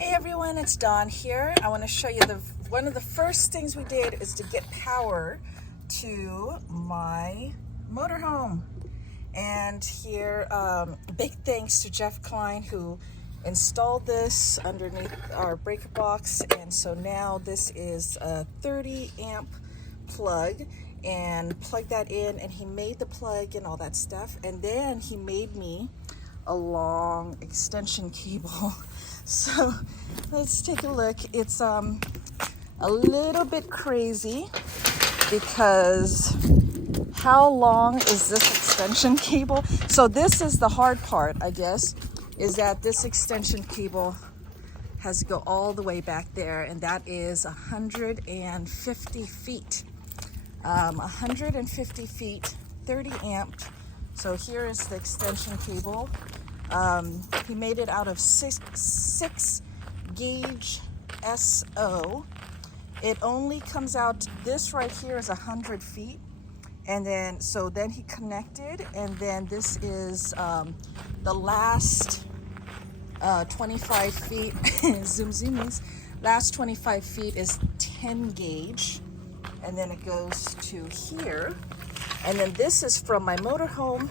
Hey everyone, it's Dawn here. I want to show you one of the first things we did is to get power to my motorhome. And here, big thanks to Jeff Klein who installed this underneath our breaker box. And so now this is a 30 amp plug, and plug that in, and he made the plug and all that stuff. And then he made me a long extension cable. So let's take a look. It's a little bit crazy because how long is this extension cable? So this is the hard part, I guess, is that this extension cable has to go all the way back there, and that is 150 feet. 150 feet, 30 amp. So here is the extension cable. He made it out of 6 gauge SO. It only comes out, this right here is 100 feet. And then, so then he connected, and then this is the last 25 feet, zoomies, last 25 feet is 10 gauge. And then it goes to here. And then this is from my motorhome,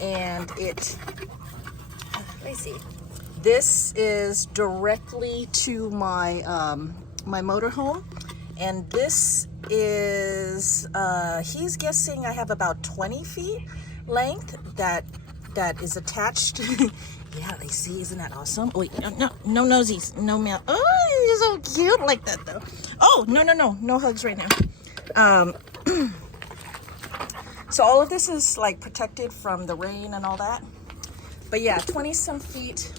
and this is directly to my my motorhome, and this is he's guessing I have about 20 feet length that is attached. Yeah, they see, isn't that awesome? Oh, wait, no nosies, no mail. Oh, you're so cute like that though. Oh, no hugs right now. So all of this is like protected from the rain and all that. But yeah, 20 some feet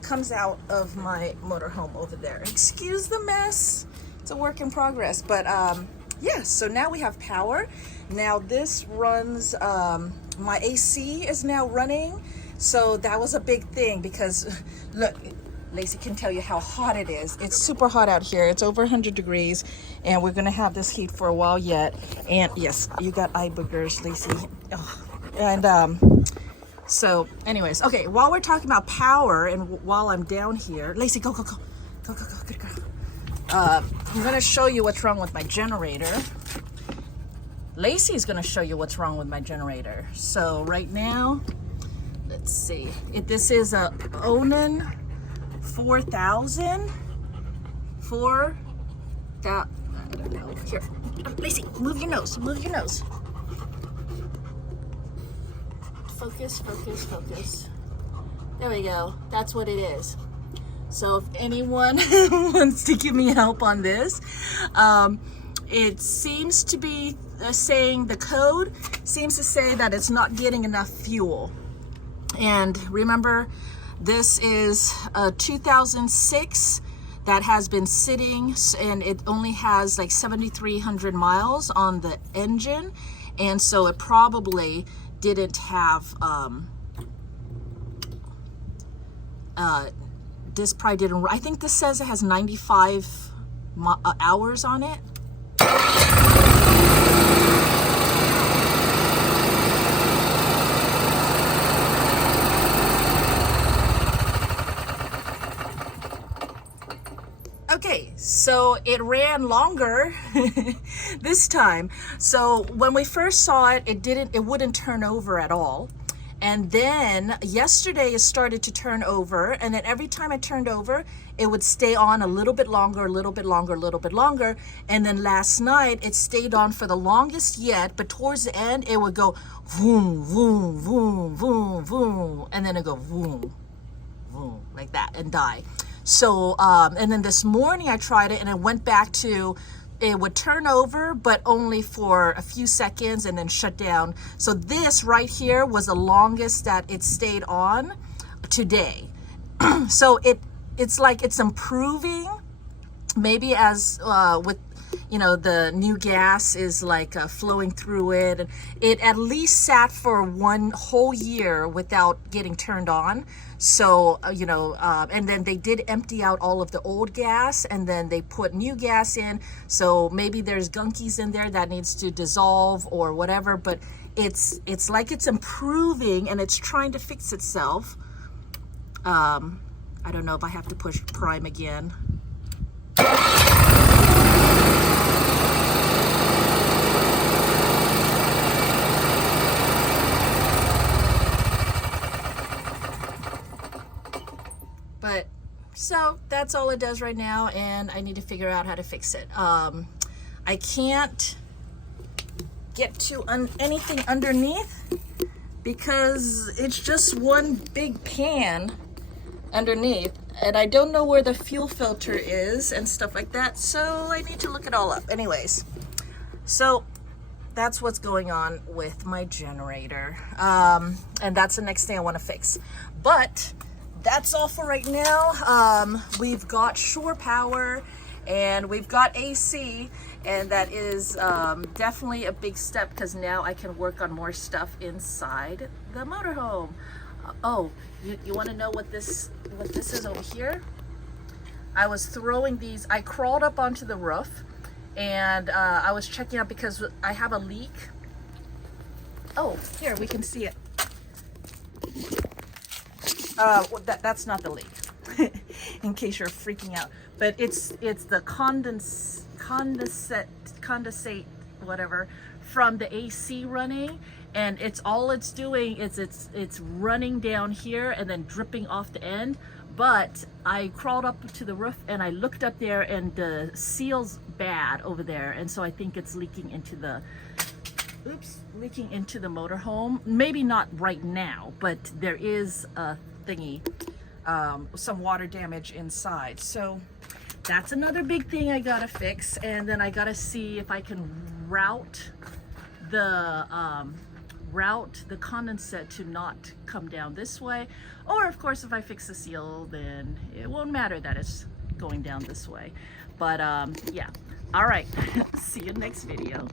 comes out of my motorhome over there. Excuse the mess. It's a work in progress. But yeah, so now we have power. Now this runs, my AC is now running. So that was a big thing because look, Lacey can tell you how hot it is. It's super hot out here. It's over 100 degrees, and we're gonna have this heat for a while yet. And yes, you got eye boogers, Lacey. Oh. And so anyways, okay, while we're talking about power and while I'm down here, Lacey, go, good girl. I'm gonna show you what's wrong with my generator. Lacey's gonna show you what's wrong with my generator. So right now, let's see. This is a Onan 4000. I don't know. Here, Lacey, move your nose. Focus. There we go. That's what it is. So if anyone wants to give me help on this, it seems to be saying, the code seems to say that it's not getting enough fuel. And remember, this is a 2006 that has been sitting, and it only has like 7,300 miles on the engine. And so it probably didn't have, this probably didn't, I think this says it has 95 hours on it. Okay, so it ran longer this time. So when we first saw it, it wouldn't turn over at all. And then yesterday it started to turn over, and then every time it turned over, it would stay on a little bit longer. And then last night it stayed on for the longest yet, but towards the end it would go voom, voom, voom, voom, voom, and then it go voom, voom, like that, and die. So, and then this morning I tried it, and it went back to, it would turn over, but only for a few seconds and then shut down. So this right here was the longest that it stayed on today. So it's like it's improving, maybe as with, you know, the new gas is like flowing through it. And it at least sat for 1 whole year without getting turned on. So, you know, and then they did empty out all of the old gas, and then they put new gas in. So maybe there's gunkies in there that needs to dissolve or whatever, but it's like it's improving and it's trying to fix itself. I don't know if I have to push prime again. But so that's all it does right now, and I need to figure out how to fix it. I can't get to anything underneath because it's just one big pan underneath, and I don't know where the fuel filter is and stuff like that, so I need to look it all up. Anyways, so that's what's going on with my generator, and that's the next thing I want to fix. But that's all for right now. We've got shore power and we've got AC, and that is definitely a big step because now I can work on more stuff inside the motorhome. Oh, you want to know what this is over here? I was throwing these. I crawled up onto the roof, and I was checking out because I have a leak. Oh, here we can see it. That's not the leak, in case you're freaking out. But it's the condensate, whatever, from the AC running, and it's doing is it's running down here and then dripping off the end. But I crawled up to the roof and I looked up there, and the seal's bad over there, and so I think it's leaking into the motorhome. Maybe not right now, but there is a thingy, some water damage inside. So that's another big thing I gotta fix, and then I gotta see if I can route the condensate to not come down this way, or of course if I fix the seal, then it won't matter that it's going down this way. But yeah, all right. See you next video.